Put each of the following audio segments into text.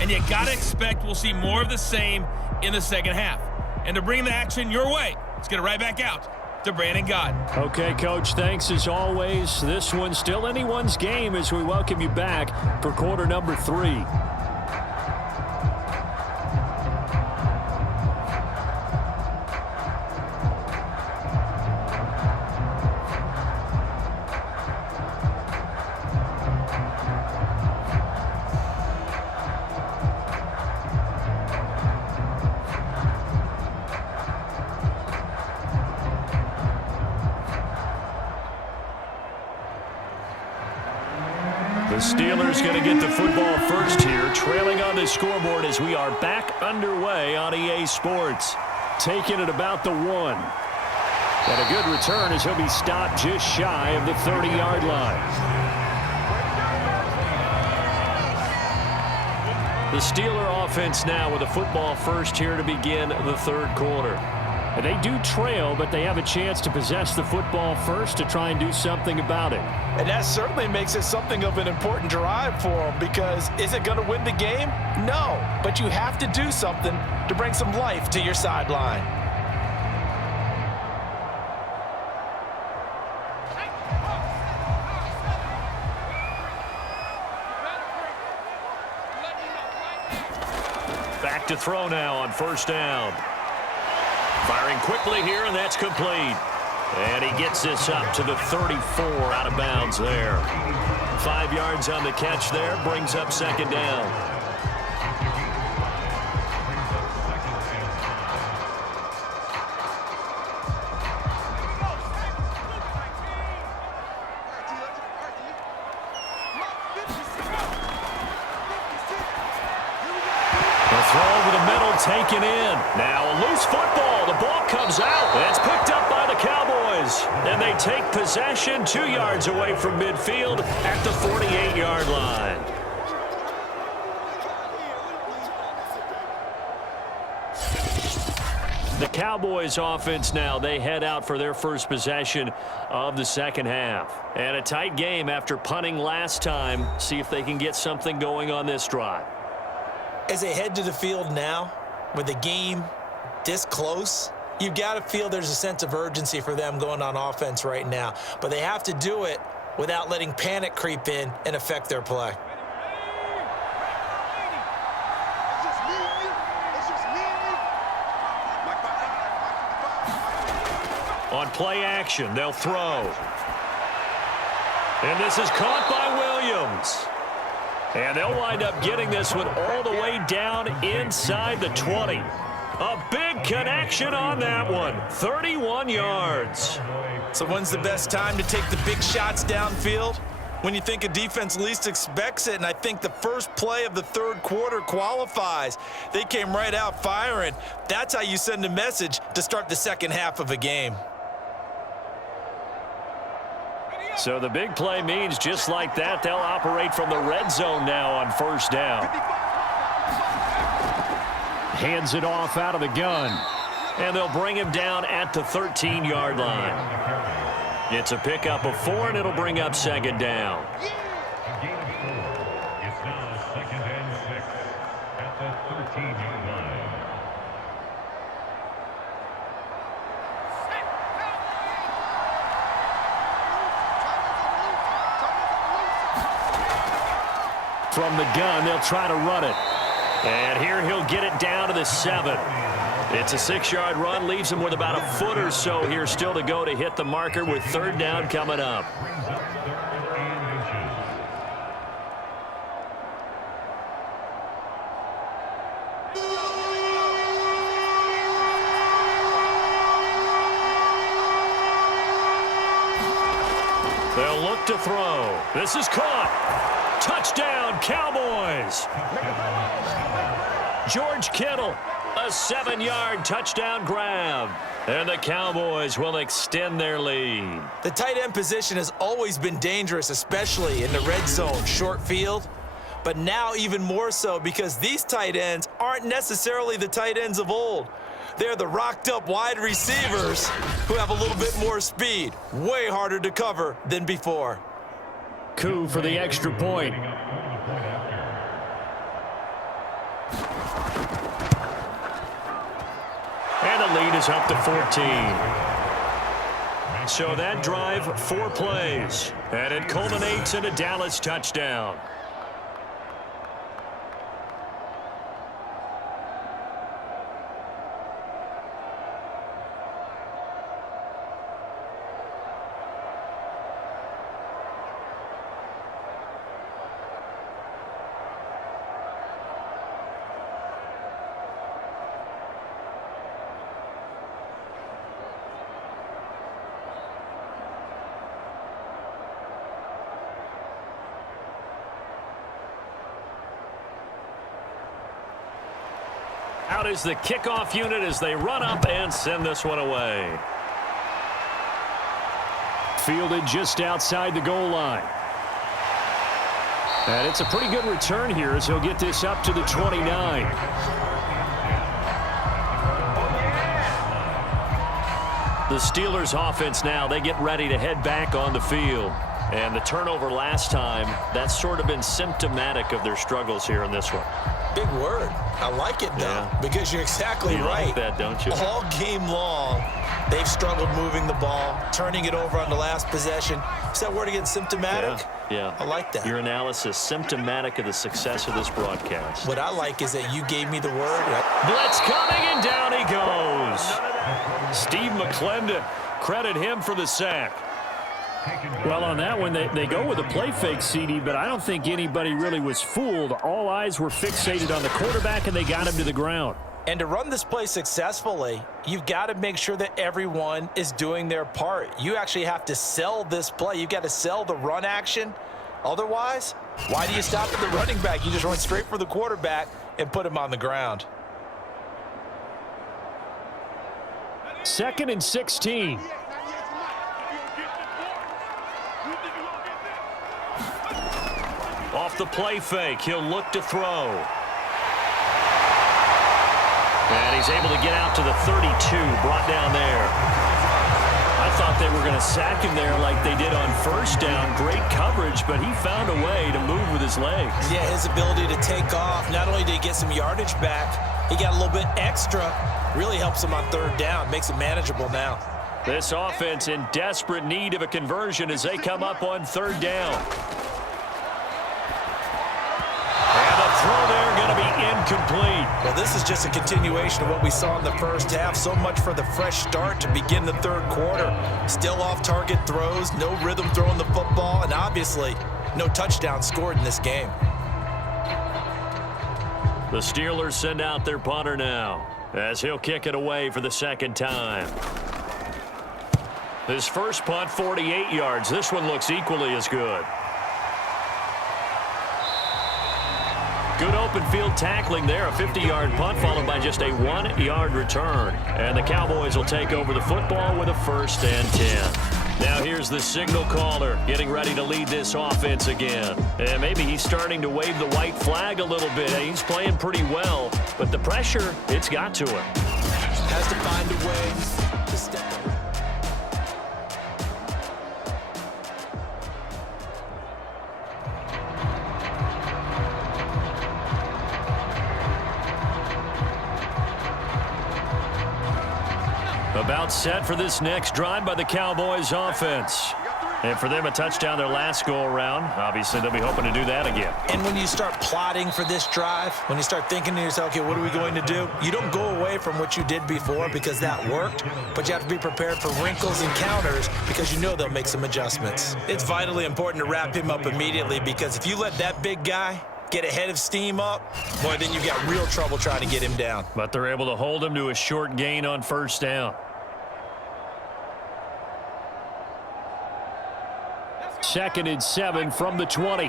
and you got to expect we'll see more of the same in the second half. And to bring the action your way, let's get it right back out to Brandon Gott. Okay, Coach, thanks as always. This one's still anyone's game as we welcome you back for quarter number 3. The Steelers going to get the football first here, trailing on the scoreboard as we are back underway on EA Sports. Taking it about the 1. And a good return as he'll be stopped just shy of the 30-yard line. The Steeler offense now with a football first here to begin the third quarter. And they do trail, but they have a chance to possess the football first to try and do something about it. And that certainly makes it something of an important drive for them, because is it going to win the game? No, but you have to do something to bring some life to your sideline. Back to throw now on first down. Firing quickly here, and that's complete. And he gets this up to the 34 out of bounds there. 5 yards on the catch there, brings up second down. The throw over the middle taken in. Now a loose football. The ball comes out. It's picked up by the Cowboys. And they take possession 2 yards away from midfield at the 48-yard line. The Cowboys offense now, they head out for their first possession of the second half. And a tight game after punting last time. See if they can get something going on this drive. As they head to the field now, with the game this close, you've got to feel there's a sense of urgency for them going on offense right now. But they have to do it without letting panic creep in and affect their play. On play action, they'll throw. And this is caught by Williams. And they'll wind up getting this one all the way down inside the 20. A big connection on that one. 31 yards. So when's the best time to take the big shots downfield? When you think a defense least expects it, and I think the first play of the third quarter qualifies. They came right out firing. That's how you send a message to start the second half of a game. So the big play means just like that, they'll operate from the red zone now on first down. Hands it off out of the gun. And they'll bring him down at the 13-yard line. It's a pickup of 4, and it'll bring up second down. It's now 2nd and 6 at the 13-yard line. From the gun, they'll try to run it. And here he'll get it down to the 7. It's a 6-yard run, leaves him with about a foot or so here still to go to hit the marker with third down coming up. They'll look to throw. This is caught. Touchdown, Cowboys. George Kittle, a 7-yard touchdown grab. And the Cowboys will extend their lead. The tight end position has always been dangerous, especially in the red zone, short field. But now even more so because these tight ends aren't necessarily the tight ends of old. They're the rocked-up wide receivers who have a little bit more speed. Way harder to cover than before. Coup for the extra point. And the lead is up to 14. So that drive, 4 plays. And it culminates in a Dallas touchdown. Out is the kickoff unit as they run up and send this one away. Fielded just outside the goal line. And it's a pretty good return here as he'll get this up to the 29. The Steelers offense now, they get ready to head back on the field. And the turnover last time, that's sort of been symptomatic of their struggles here in this one. Big word. I like it, though, because you're exactly right. You like that, don't you? All game long, they've struggled moving the ball, turning it over on the last possession. Is that word again, symptomatic? Yeah. I like that. Your analysis, symptomatic of the success of this broadcast. What I like is that you gave me the word. Blitz coming, and down he goes. Steve McClendon, credit him for the sack. Well, on that one, they go with a play fake, CD, but I don't think anybody really was fooled. All eyes were fixated on the quarterback, and they got him to the ground. And to run this play successfully, you've got to make sure that everyone is doing their part. You actually have to sell this play. You've got to sell the run action. Otherwise, why do you stop at the running back? You just run straight for the quarterback and put him on the ground. 2nd and 16. Off the play fake, he'll look to throw. And he's able to get out to the 32, brought down there. I thought they were going to sack him there like they did on first down. Great coverage, but he found a way to move with his legs. Yeah, his ability to take off. Not only did he get some yardage back, he got a little bit extra. Really helps him on 3rd down, makes it manageable now. This offense in desperate need of a conversion as they come up on 3rd down. And the throw there going to be incomplete. Well, this is just a continuation of what we saw in the first half. So much for the fresh start to begin the 3rd quarter. Still off-target throws, no rhythm throwing the football, and obviously no touchdown scored in this game. The Steelers send out their punter now as he'll kick it away for the 2nd time. His first punt, 48 yards. This one looks equally as good. Good open field tackling there. A 50-yard punt followed by just a 1-yard return. And the Cowboys will take over the football with a 1st and 10. Now here's the signal caller getting ready to lead this offense again. And maybe he's starting to wave the white flag a little bit. He's playing pretty well, but the pressure, it's got to him. Has to find a way to step up. About set for this next drive by the Cowboys offense. And for them, a touchdown their last go-around. Obviously, they'll be hoping to do that again. And when you start plotting for this drive, when you start thinking to yourself, okay, what are we going to do? You don't go away from what you did before because that worked, but you have to be prepared for wrinkles and counters because you know they'll make some adjustments. It's vitally important to wrap him up immediately because if you let that big guy get ahead of steam up, boy, then you got real trouble trying to get him down. But they're able to hold him to a short gain on 1st down. 2nd and 7 from the 20.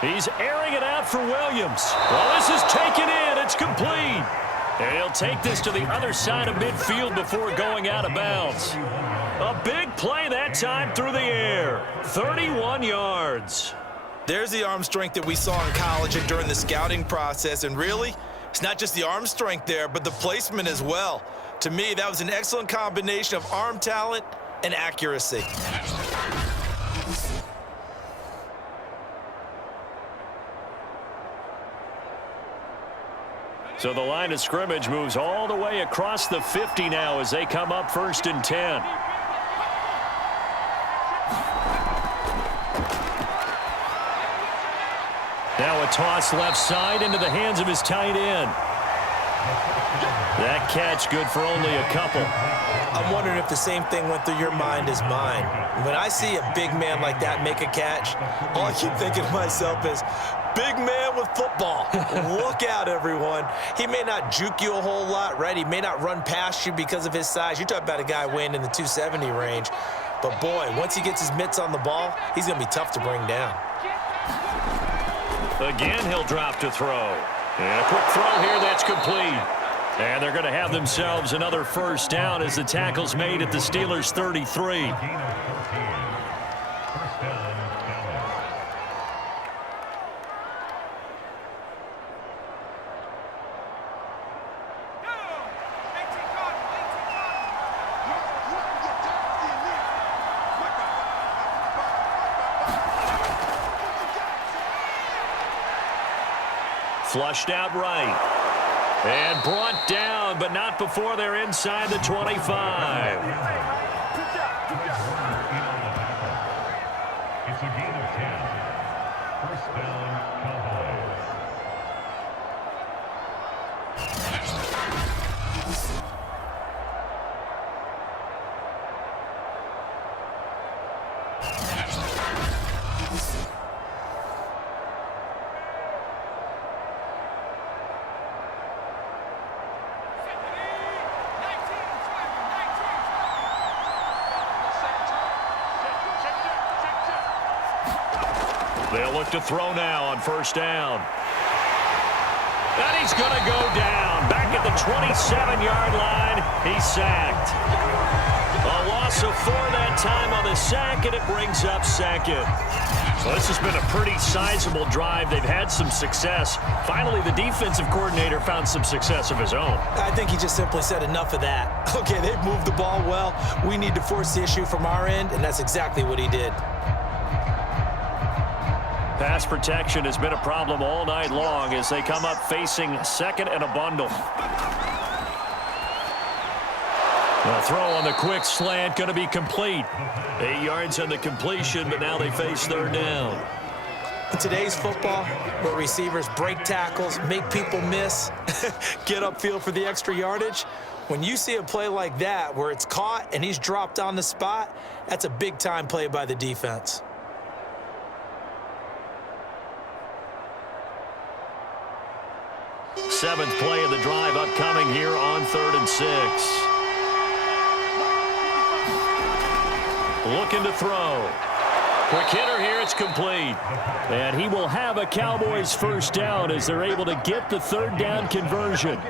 He's airing it out for Williams. Well, this is taken in. It's complete. And he'll take this to the other side of midfield before going out of bounds. A big play that time through the air. 31 yards. There's the arm strength that we saw in college and during the scouting process. And really, it's not just the arm strength there, but the placement as well. To me, that was an excellent combination of arm talent and accuracy. So the line of scrimmage moves all the way across the 50 now as they come up 1st and 10. Now a toss left side into the hands of his tight end. That catch good for only a couple. I'm wondering if the same thing went through your mind as mine. When I see a big man like that make a catch, all I keep thinking to myself is, big man with football. Look out, everyone. He may not juke you a whole lot, right? He may not run past you because of his size. You're talking about a guy weighing in the 270 range. But, boy, once he gets his mitts on the ball, he's going to be tough to bring down. Again, he'll drop to throw. And a quick throw here that's complete. And they're going to have themselves another first down as the tackle's made at the Steelers' 33. Flushed out right. And brought down, but not before they're inside the 25. It's a gain of 10. First down, Cowboys. They'll look to throw now on first down. And he's going to go down. Back at the 27-yard line. He's sacked. A loss of 4 that time on the sack, and it brings up second. Well, this has been a pretty sizable drive. They've had some success. Finally, the defensive coordinator found some success of his own. I think he just simply said enough of that. Okay, they've moved the ball well. We need to force the issue from our end, and that's exactly what he did. Pass protection has been a problem all night long as they come up facing second and a bundle. The throw on the quick slant going to be complete. 8 yards on the completion, but now they face third down. In today's football, where receivers break tackles, make people miss, get upfield for the extra yardage, when you see a play like that where it's caught and he's dropped on the spot, that's a big-time play by the defense. Seventh play of the drive upcoming here on 3rd and 6. Looking to throw. Quick hitter here, it's complete. And he will have a Cowboys first down as they're able to get the third down conversion.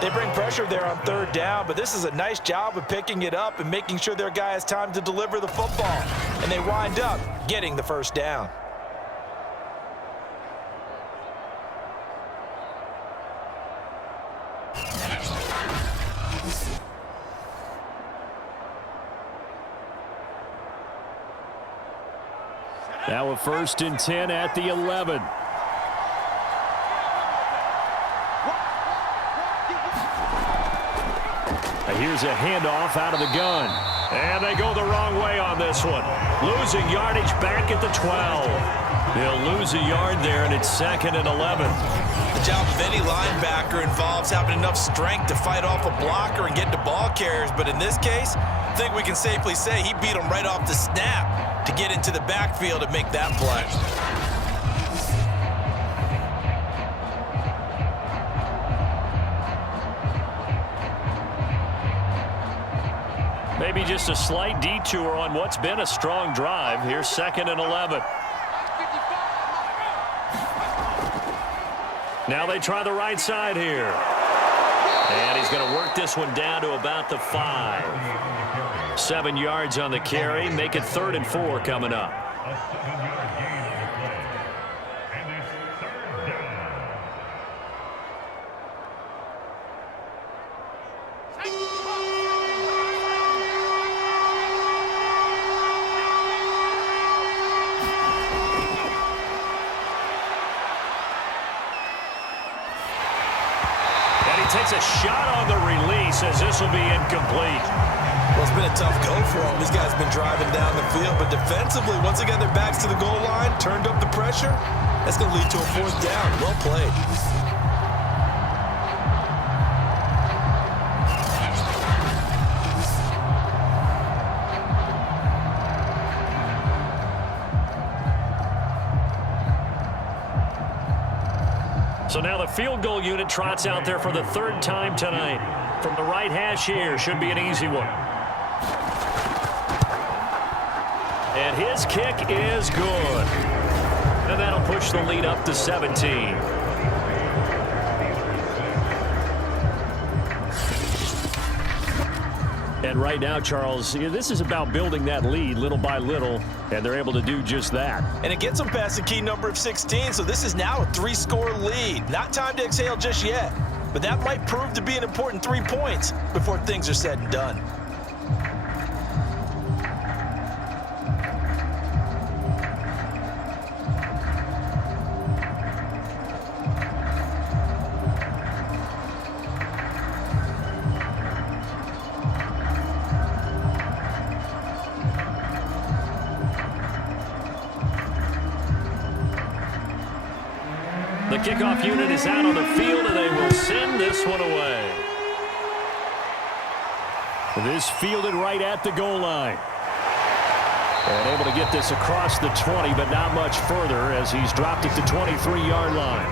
They bring pressure there on third down, but this is a nice job of picking it up and making sure their guy has time to deliver the football. And they wind up getting the first down. Now a 1st and 10 at the 11. Here's a handoff out of the gun. And they go the wrong way on this one. Losing yardage back at the 12. They'll lose a yard there, and it's 2nd and 11. The job of any linebacker involves having enough strength to fight off a blocker and get to ball carriers. But in this case, I think we can safely say he beat him right off the snap to get into the backfield and make that play. Maybe just a slight detour on what's been a strong drive. Here's 2nd and 11. Now they try the right side here. And he's going to work this one down to about the 5. 7 yards on the carry. Make it 3rd and 4 coming up. A 7-yard gain on the play. And it's third down. takes a shot on the release as this will be incomplete. Well, it's been a tough go for them. These guys have been driving down the field, but defensively, once they got their backs to the goal line, turned up the pressure, that's going to lead to a fourth down. Well played. So now the field goal unit trots out there for the third time tonight. From the right hash here, should be an easy one. And his kick is good. And that'll push the lead up to 17. And right now, Charles, this is about building that lead little by little, and they're able to do just that. And it gets them past the key number of 16, so this is now a 3-score lead. Not time to exhale just yet, but that might prove to be an important 3 points before things are said and done. The kickoff unit is out on the field, and they will send this one away. This fielded right at the goal line. And able to get this across the 20, but not much further as he's dropped it to 23-yard line.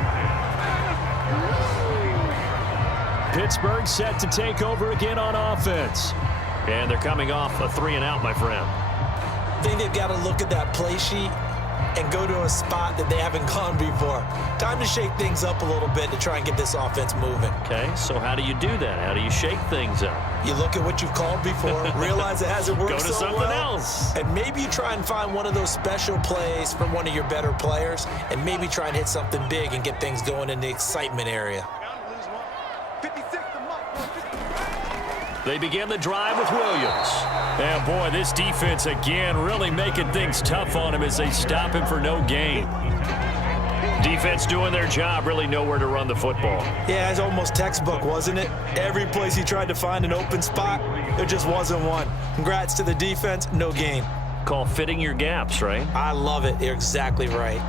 Pittsburgh set to take over again on offense. And they're coming off a 3-and-out, my friend. I think they've got to look at that play sheet and go to a spot that they haven't gone before. Time to shake things up a little bit to try and get this offense moving. Okay, so how do you do that? How do you shake things up? You look at what you've called before, realize it hasn't worked so well. Go to something else. And maybe you try and find one of those special plays from one of your better players, and maybe try and hit something big and get things going in the excitement area. They begin the drive with Williams. And boy, this defense again really making things tough on him as they stop him for no gain. Defense doing their job, really nowhere to run the football. Yeah, it's almost textbook, wasn't it? Every place he tried to find an open spot, there just wasn't one. Congrats to the defense, no gain. Call fitting your gaps, right? I love it. You're exactly right.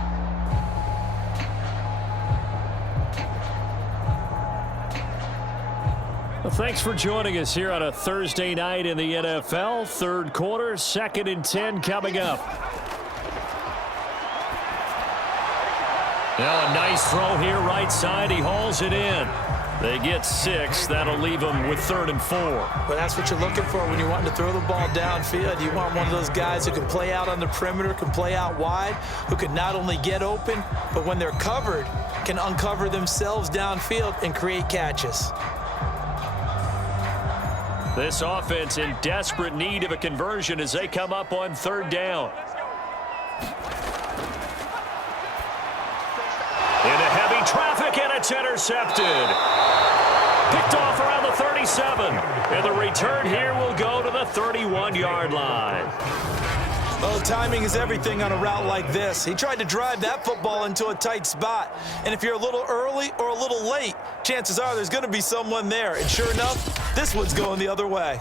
Well, thanks for joining us here on a Thursday night in the NFL. Third quarter, 2nd and 10 coming up. Now a nice throw here right side. He hauls it in. They get 6. That'll leave them with 3rd and 4. Well, that's what you're looking for when you're wanting to throw the ball downfield. You want one of those guys who can play out on the perimeter, can play out wide, who can not only get open, but when they're covered, can uncover themselves downfield and create catches. This offense in desperate need of a conversion as they come up on 3rd down. Into heavy traffic, and it's intercepted. Picked off around the 37. And the return here will go to the 31-yard line. Oh, timing is everything on a route like this. He tried to drive that football into a tight spot. And if you're a little early or a little late, chances are there's going to be someone there. And sure enough, this one's going the other way.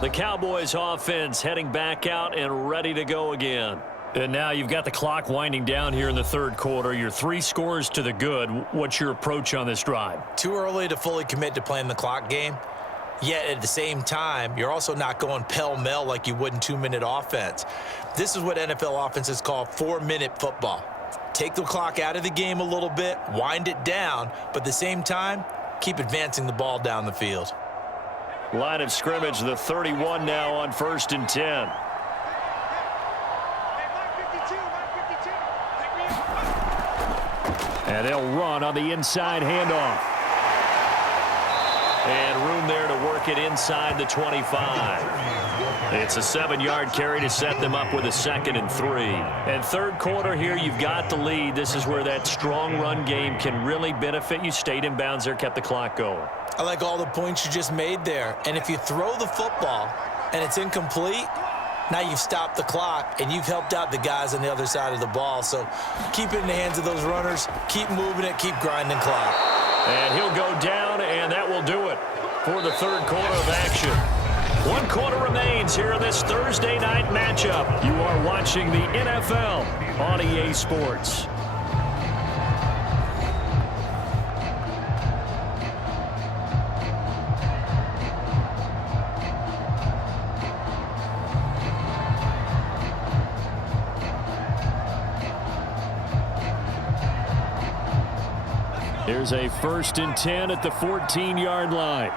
The Cowboys offense heading back out and ready to go again. And now you've got the clock winding down here in the 3rd quarter. You're 3 scores to the good. What's your approach on this drive? Too early to fully commit to playing the clock game. Yet at the same time, you're also not going pell-mell like you would in 2-minute offense. This is what NFL offenses call 4-minute football. Take the clock out of the game a little bit, wind it down, but at the same time, keep advancing the ball down the field. Line of scrimmage, the 31 now on 1st and 10. And they'll run on the inside handoff. And room there to work it inside the 25. It's a 7-yard carry to set them up with a 2nd and 3. And 3rd quarter here, you've got the lead. This is where that strong run game can really benefit you. Stayed in bounds there, kept the clock going. I like all the points you just made there. And if you throw the football and it's incomplete, now you've stopped the clock and you've helped out the guys on the other side of the ball. So keep it in the hands of those runners. Keep moving it. Keep grinding clock. And he'll go down, And that will do it for the third quarter of action. 1 quarter remains here in this Thursday night matchup. You are watching the NFL on EA Sports. Here's a 1st and 10 at the 14-yard line.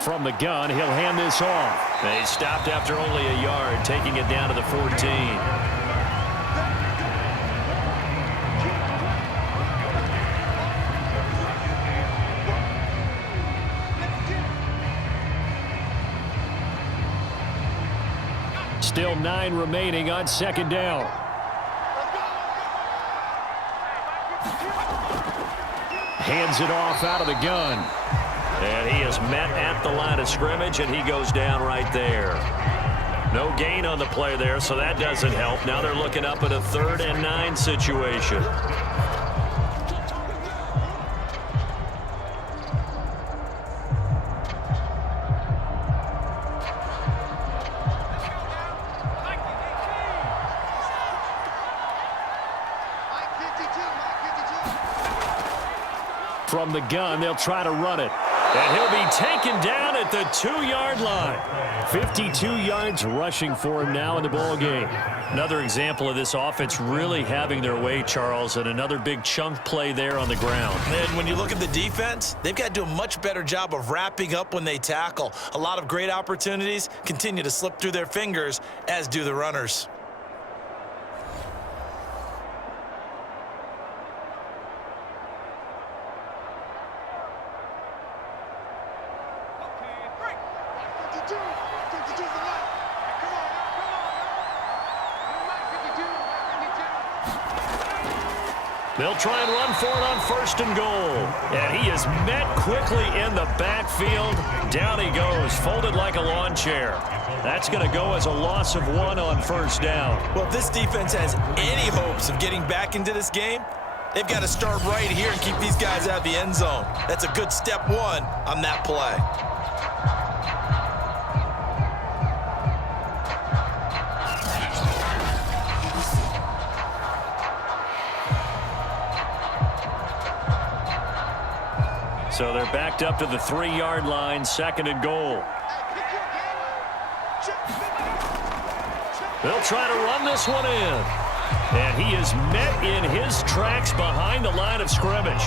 From the gun, he'll hand this off. They stopped after only a yard, taking it down to the 14. Still 9 remaining on 2nd down. Hands it off out of the gun. And he is met at the line of scrimmage, and he goes down right there. No gain on the play there, so that doesn't help. Now they're looking up at a 3rd and 9 situation. From the gun, they'll try to run it. And he'll be taken down at the 2-yard line. 52 yards rushing for him now in the ball game. Another example of this offense really having their way, Charles, and another big chunk play there on the ground. And when you look at the defense, they've got to do a much better job of wrapping up when they tackle. A lot of great opportunities continue to slip through their fingers, as do the runners. They'll try and run for it on 1st and goal. And he is met quickly in the backfield. Down he goes, folded like a lawn chair. That's going to go as a loss of 1 on 1st down. Well, if this defense has any hopes of getting back into this game, they've got to start right here and keep these guys out of the end zone. That's a good step 1 on that play. So they're backed up to the 3-yard line, 2nd and goal. They'll try to run this one in. And he is met in his tracks behind the line of scrimmage.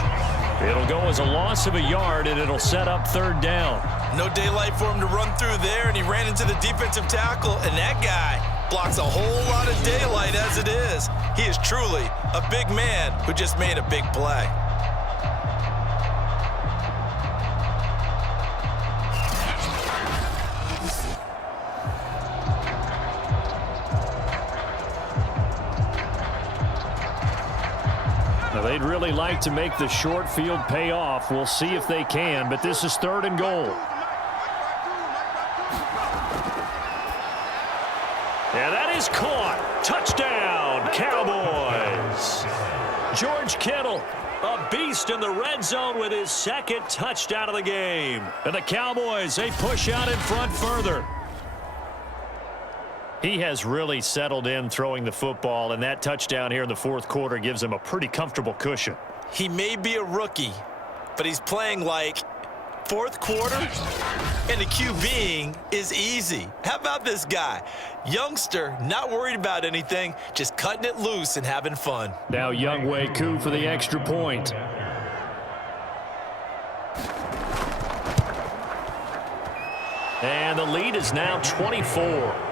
It'll go as a loss of a yard, and it'll set up 3rd down. No daylight for him to run through there, and he ran into the defensive tackle, and that guy blocks a whole lot of daylight as it is. He is truly a big man who just made a big play. Now, they'd really like to make the short field pay off. We'll see if they can, but this is 3rd and goal. And that is caught. Touchdown, Cowboys. George Kittle, a beast in the red zone with his 2nd touchdown of the game. And the Cowboys, they push out in front further. He has really settled in throwing the football, and that touchdown here in the 4th quarter gives him a pretty comfortable cushion. He may be a rookie, but he's playing like 4th quarter, and the QBing is easy. How about this guy? Youngster, not worried about anything, just cutting it loose and having fun. Now Younghoe Koo for the extra point. And the lead is now 24.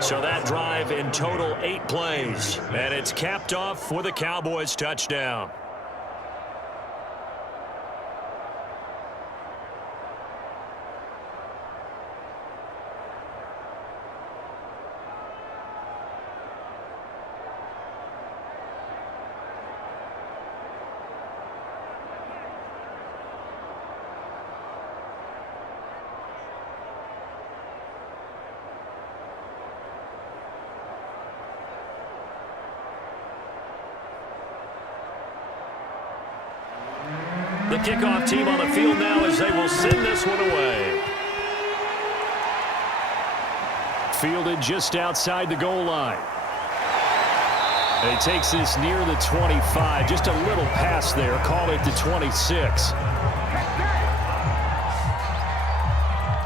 So that drive in total 8 plays. And it's capped off with a Cowboys touchdown. The kickoff team on the field now as they will send this one away. Fielded just outside the goal line. And he takes this near the 25. Just a little pass there. Call it the 26.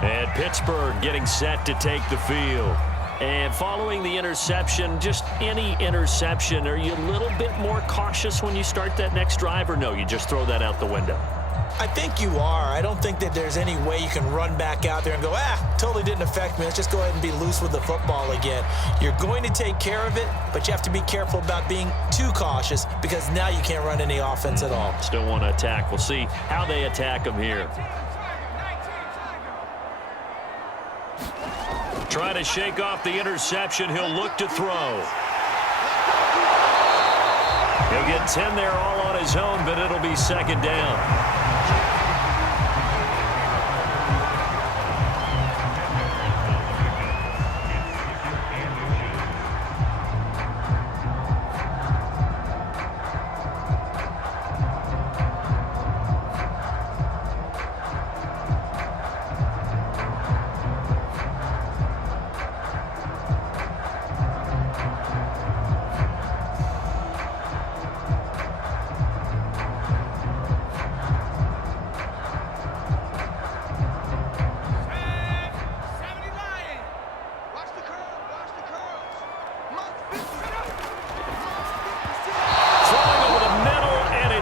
And Pittsburgh getting set to take the field. And following the interception, just any interception, are you a little bit more cautious when you start that next drive, or no, you just throw that out the window? I think you are. I don't think that there's any way you can run back out there and go, totally didn't affect me. Let's just go ahead and be loose with the football again. You're going to take care of it, but you have to be careful about being too cautious because now you can't run any offense at all. Still want to attack. We'll see how they attack them here. Trying to shake off the interception. He'll look to throw. He'll get 10 there all on his own, but it'll be second down.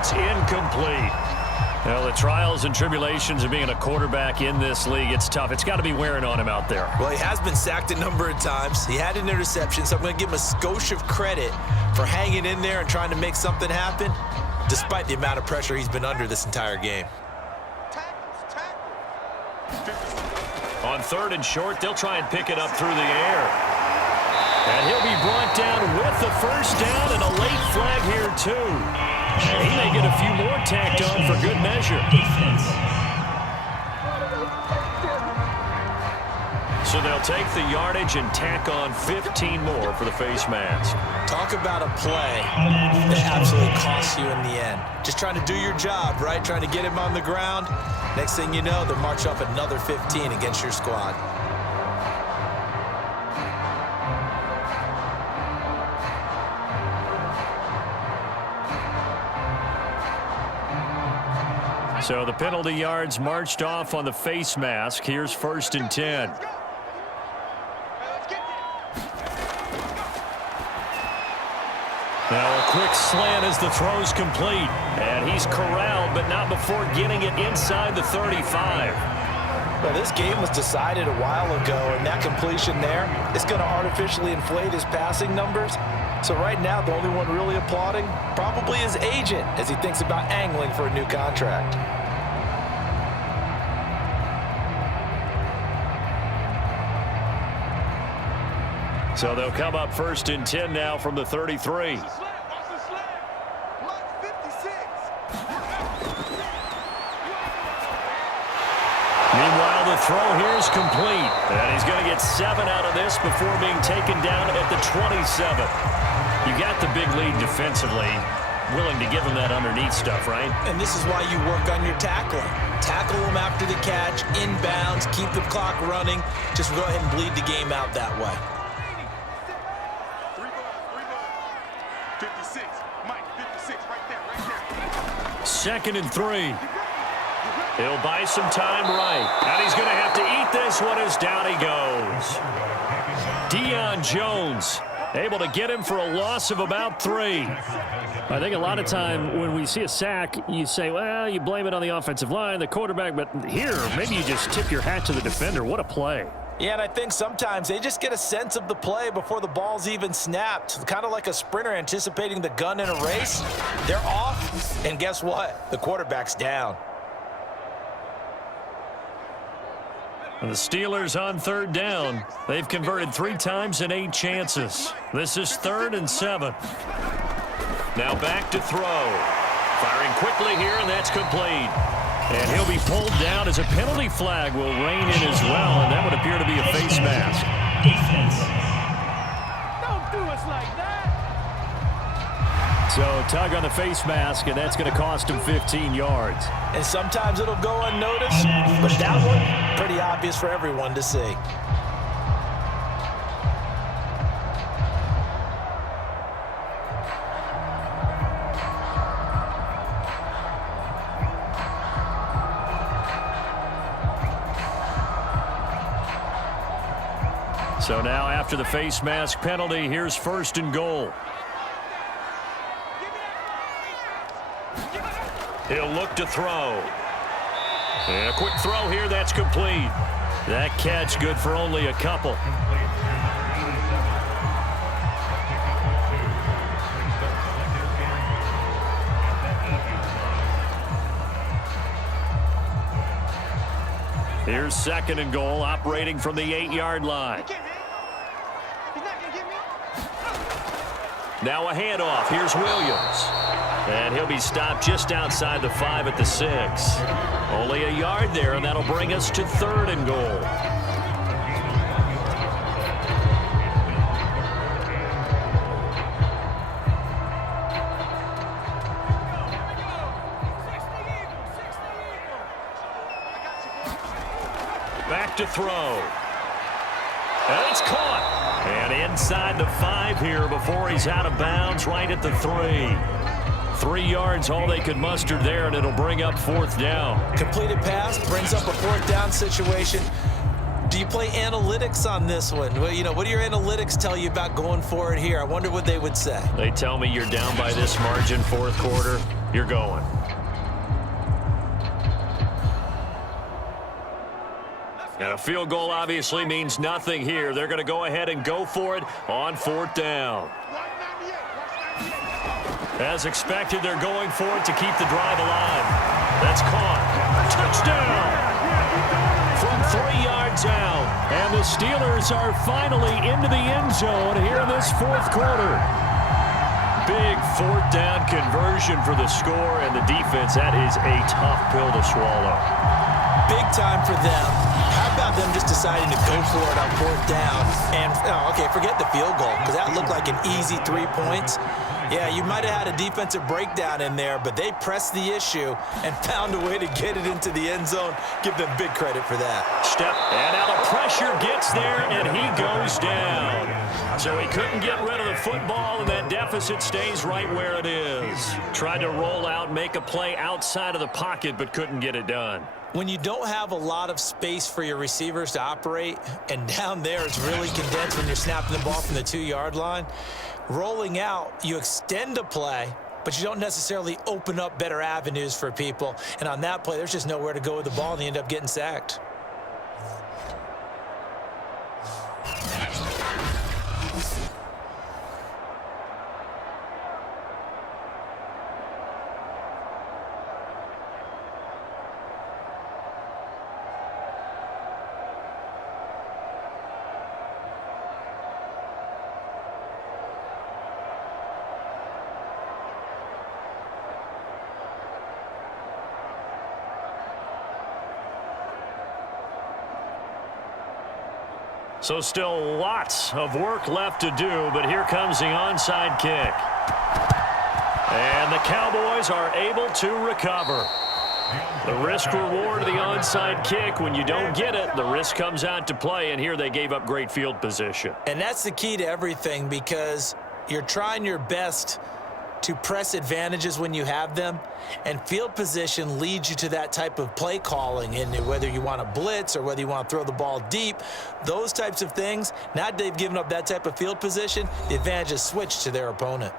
Incomplete. Well, the trials and tribulations of being a quarterback in this league, it's tough. It's got to be wearing on him out there. Well, he has been sacked a number of times. He had an interception, so I'm going to give him a skosh of credit for hanging in there and trying to make something happen, despite the amount of pressure he's been under this entire game. On 3rd and short, they'll try and pick it up through the air. And he'll be brought down with the first down and a late flag here, too. He may get a few more tacked on for good measure. So they'll take the yardage and tack on 15 more for the face mask. Talk about a play that absolutely costs you in the end. Just trying to do your job, right? Trying to get him on the ground. Next thing you know, they'll march up another 15 against your squad. So the penalty yards marched off on the face mask. Here's 1st and 10. Now a quick slant as the throw's complete. And he's corralled, but not before getting it inside the 35. Well, this game was decided a while ago, and that completion there is going to artificially inflate his passing numbers. So right now, the only one really applauding probably his agent as he thinks about angling for a new contract. So they'll come up 1st and 10 now from the 33. Meanwhile, the throw here is complete. And he's going to get 7 out of this before being taken down at the 27. You got the big lead defensively. Willing to give him that underneath stuff, right? And this is why you work on your tackling. Tackle him after the catch, inbounds, keep the clock running. Just go ahead and bleed the game out that way. 56, Mike, 56, right there. 2nd and 3. He'll buy some time right. And he's going to have to eat this one as down he goes. Deion Jones able to get him for a loss of about 3. I think a lot of time when we see a sack, you say, well, you blame it on the offensive line, the quarterback, but here, maybe you just tip your hat to the defender. What a play. Yeah, and I think sometimes they just get a sense of the play before the ball's even snapped. Kind of like a sprinter anticipating the gun in a race. They're off, and guess what? The quarterback's down. And the Steelers on 3rd down. They've converted 3 times in 8 chances. This is 3rd and 7. Now back to throw. Firing quickly here, and that's complete. And he'll be pulled down as a penalty flag will rein in as well, and that would appear to be a face mask. Don't do us like that. So tug on the face mask, and that's going to cost him 15 yards. And sometimes it'll go unnoticed, but that one, pretty obvious for everyone to see. So now after the face mask penalty, here's 1st and goal. He'll look to throw. And a quick throw here, that's complete. That catch good for only a couple. Here's 2nd and goal, operating from the 8-yard line. Now a handoff. Here's Williams. And he'll be stopped just outside the 5 at the 6. Only a yard there, and that'll bring us to 3rd and goal. Back to throw. And it's caught. And inside the 5 here before he's out of bounds, right at the 3. 3 yards, all they could muster there, and it'll bring up 4th down. Completed pass brings up a 4th down situation. Do you play analytics on this one? Well, you know, what do your analytics tell you about going for it here? I wonder what they would say. They tell me you're down by this margin, 4th quarter, you're going. And a field goal obviously means nothing here. They're going to go ahead and go for it on 4th down. As expected, they're going for it to keep the drive alive. That's caught. Touchdown! From 3 yards out. And the Steelers are finally into the end zone here in this 4th quarter. Big 4th down conversion for the score, and the defense, that is a tough pill to swallow. Big time for them. How about them just deciding to go for it on 4th down? And, okay, forget the field goal, because that looked like an easy 3 points. Yeah, you might have had a defensive breakdown in there, but they pressed the issue and found a way to get it into the end zone. Give them big credit for that. Step, and now the pressure gets there, and he goes down. So he couldn't get rid of the football, and that deficit stays right where it is. Tried to roll out, make a play outside of the pocket, but couldn't get it done. When you don't have a lot of space for your receivers to operate, and down there it's really condensed when you're snapping the ball from the 2-yard line, rolling out, you extend a play, but you don't necessarily open up better avenues for people. And on that play, there's just nowhere to go with the ball, and they end up getting sacked. So still lots of work left to do, but here comes the onside kick. And the Cowboys are able to recover. The risk reward of the onside kick, when you don't get it, the risk comes out to play, and here they gave up great field position. And that's the key to everything, because you're trying your best to press advantages when you have them, and field position leads you to that type of play calling, and whether you want to blitz or whether you want to throw the ball deep, those types of things. Now they've given up that type of field position, the advantage is switched to their opponent.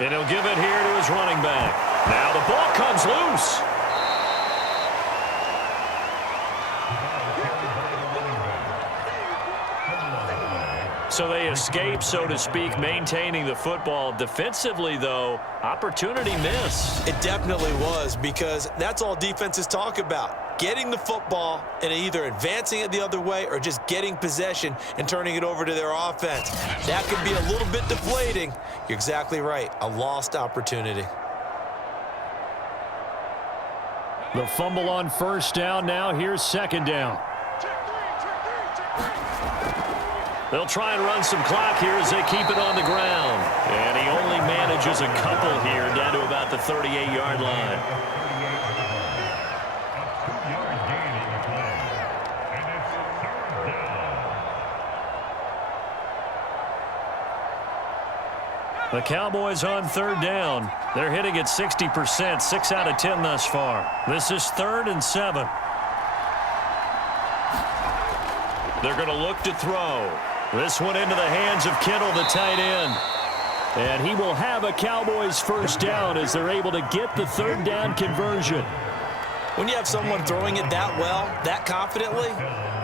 And he'll give it here to his running back. Now the ball comes loose. So they escape, so to speak, maintaining the football. Defensively, though, opportunity missed. It definitely was, because that's all defenses talk about. getting the football and either advancing it the other way or just getting possession and turning it over to their offense. That could be a little bit deflating. You're exactly right. A lost opportunity. The fumble on first down. Now here's second down. They'll try and run some clock here as they keep it on the ground. And he only manages a couple here down to about the 38-yard line. The Cowboys on third down. They're hitting at 60%, 6 out of 10 thus far. This is 3rd and 7. They're going to look to throw. This one into the hands of Kittle, the tight end. And he will have a Cowboys first down as they're able to get the third down conversion. When you have someone throwing it that well, that confidently,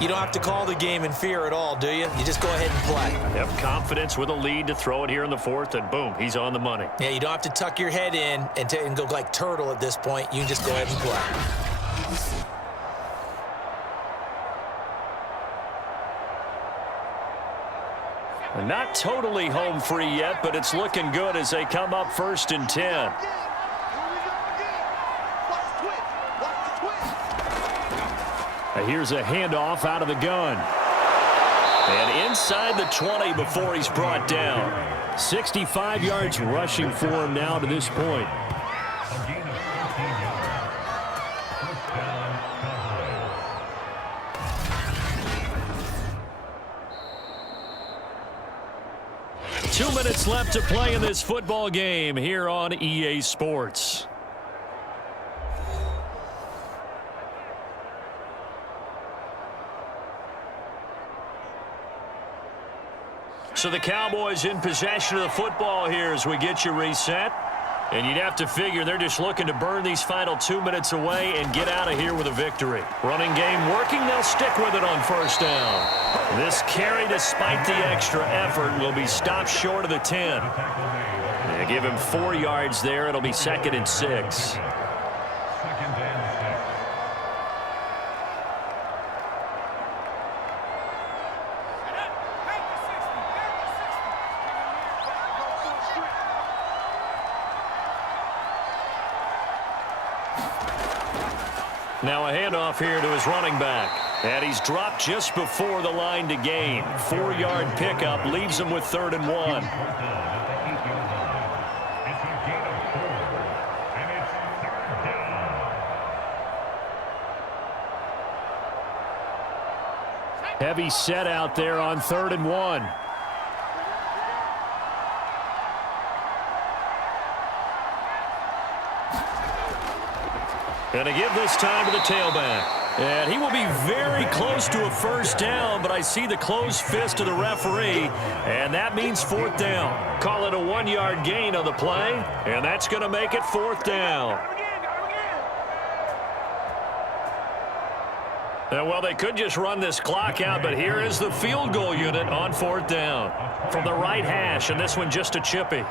you don't have to call the game in fear at all, do you? You just go ahead and play. Have confidence with a lead to throw it here in the 4th, and boom, he's on the money. Yeah, you don't have to tuck your head in and go like turtle at this point. You can just go ahead and play. Not totally home free yet, but it's looking good as they come up 1st and 10. Here's a handoff out of the gun. And inside the 20 before he's brought down. 65 yards rushing for him now to this point. 2 minutes left to play in this football game here on EA Sports. So the Cowboys in possession of the football here as we get you reset. And you'd have to figure they're just looking to burn these final 2 minutes away and get out of here with a victory. Running game working. They'll stick with it on first down. This carry, despite the extra effort, will be stopped short of the 10. They give him 4 yards there. It'll be 2nd and 6. Now a handoff here to his running back. And he's dropped just before the line to gain. 4-yard pickup leaves him with 3rd and 1. Heavy set out there on 3rd and 1. And to give this time to the tailback. And he will be very close to a first down, but I see the closed fist of the referee, and that means 4th down. Call it a 1-yard gain on the play, and that's going to make it 4th down. And well, they could just run this clock out, but here is the field goal unit on 4th down. From the right hash, and this one just a chippy.